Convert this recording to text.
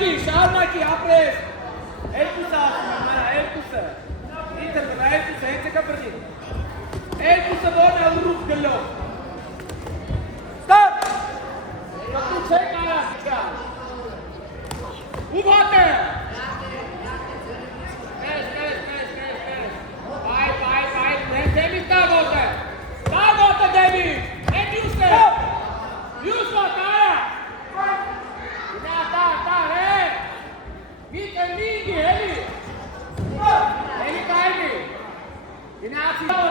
Շարունակի, ապրես։ Երկուսը ասում եմ, երկուսը։ Ինտը բրա, երկուսը, հենց եկա բրդի։ Երկուսը որն է ուռուխ գլով։ Ստապ։ Մատու չե կարաս չկալ։ Ու վատը։ Բայ, դեմի տա ոտը։ Տա ոտը դեմի։ Հետ յուսը։ Յուս ոտը, արա։ Heli, Heli, Heli, Heli, Heli, Heli,